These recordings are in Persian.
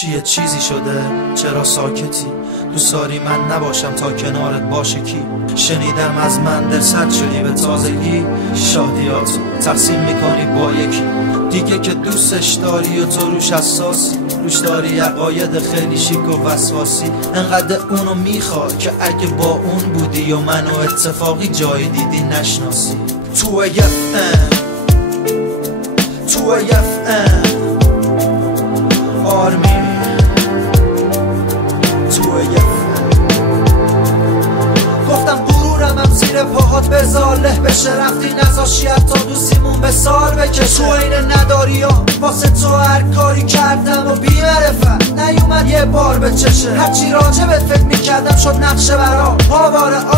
چیه چیزی شده؟ چرا ساکتی؟ دوست داری من نباشم تا کنارت باشه کی؟ شنیدم از من دلسرد شدی به تازگی، شادیاتو تقسیم میکنی با یکی دیگه که دوستش داری و تو روش حساسی، روش داری عقاید خیلی شیک و وسواسی. انقدر اونو میخوای که اگه با اون بودی و منو اتفاقی جایی دیدی نشناسی. تو آرمی گفتم غرورم هم زیر پاهات بذار له بشه، رفتی نذاشی حتی دوستیمون به سال بکشه. تو این نداری ها واسه تو هر کاری کردم و بی معرفت نیومد یه بار به چشه. هرچی راجبت فکر میکردم شد نقشه برام،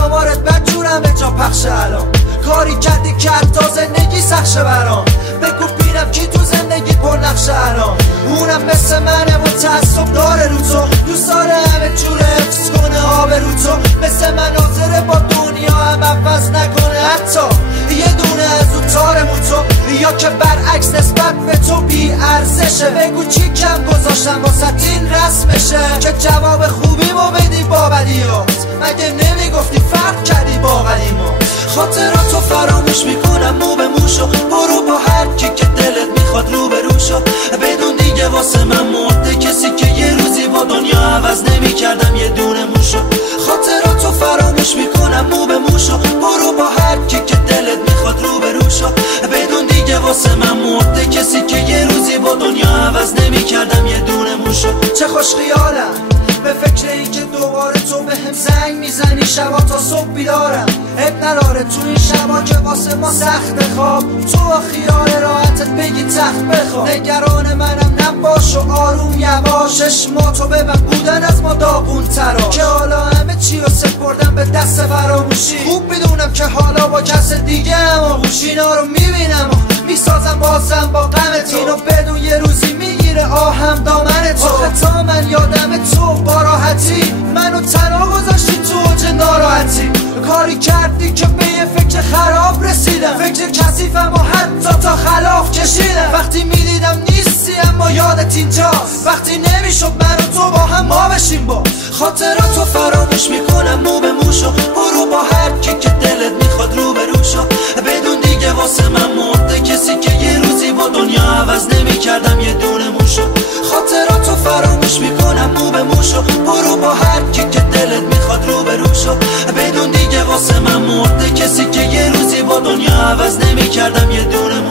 آمارت بدجورم به جا پخشه. الان کاری کردی که حتی زندگی سخشه برام، بگو بینم کی تو زندگی پر نقشه الان. اونم مثل منه و تعصب داره رو تو، دوست داره همه جوره حفظ کنه آب رو تو. مثل مناظره با دنیا هم عوض نکنه حتی یه دونه از اون تار موتو، یا که برعکس نسبت به تو بی ارزشه. بگو چی کم گذاشتم واسه این رسمشه که جواب خوبی ما بدی با بدیات. مگه نمیگفتی فرق کردی با قدیما؟ خاطراتو فراموش میکنم مو به موشو، برو با هر کی که دلت میخواد رو به روشو. بدون دیگه واسه من مرده کسی که یه روزی با دنیا عوض نمیکردم یه دونه موشو. خاطراتو فراموش میکنم مو به موشو، برو با هر کی که دلت میخواد رو به روشو. بدون دیگه واسه من مرده کسی که یه روزی با دنیا عوض نمیکردم یه دونه موشو. چه خوش خیالم به فکر این که دوباره تو به هم زنگ میزنی شبا تا صبح بیدارم. اب نراره تو این شبا که واسه ما سخت خواب، تو با خیال راحتت بگی تخت بخواب. نگران منم نباش و آروم یواش، چشماتو ببن بودن از ما داغون ترا، که حالا همه چی رو سپردم به دست فراموشی. خوب میدونم که حالا با کس دیگه اما گوشینا رو میبینم و میسازم بازم با غم تو. اینو بدون یه روزی میگیره آهم دامن تو. آخه تا من یادم تو با راحتی منو تنها گذاشتی تو اوج ناراحتی. کاری کردی که به یه فکر خراب رسیدم، فکر کثیفم و حتی تا خلاف کشیدم. وقتی میدیدم نیستی اما یادت اینجاست، وقتی نمیشد من و تو با هم ما بشیم با. خاطراتو فراموش میکنم مو به موشو، برو با هر کی که دلت میخواد رو به روشو. بدون دیگه واسه من مرده کسی که یه روزی با دنیا عوض نمیکردم یه دونه موشو. خاطراتو فراموش میکنم مو به موشو، برو با هر کی که دلت میخواد رو به روشو. بدون دیگه واسه من مرده کسی که یه روزی با دنیا عوض نمیکردم یه دونه موشو.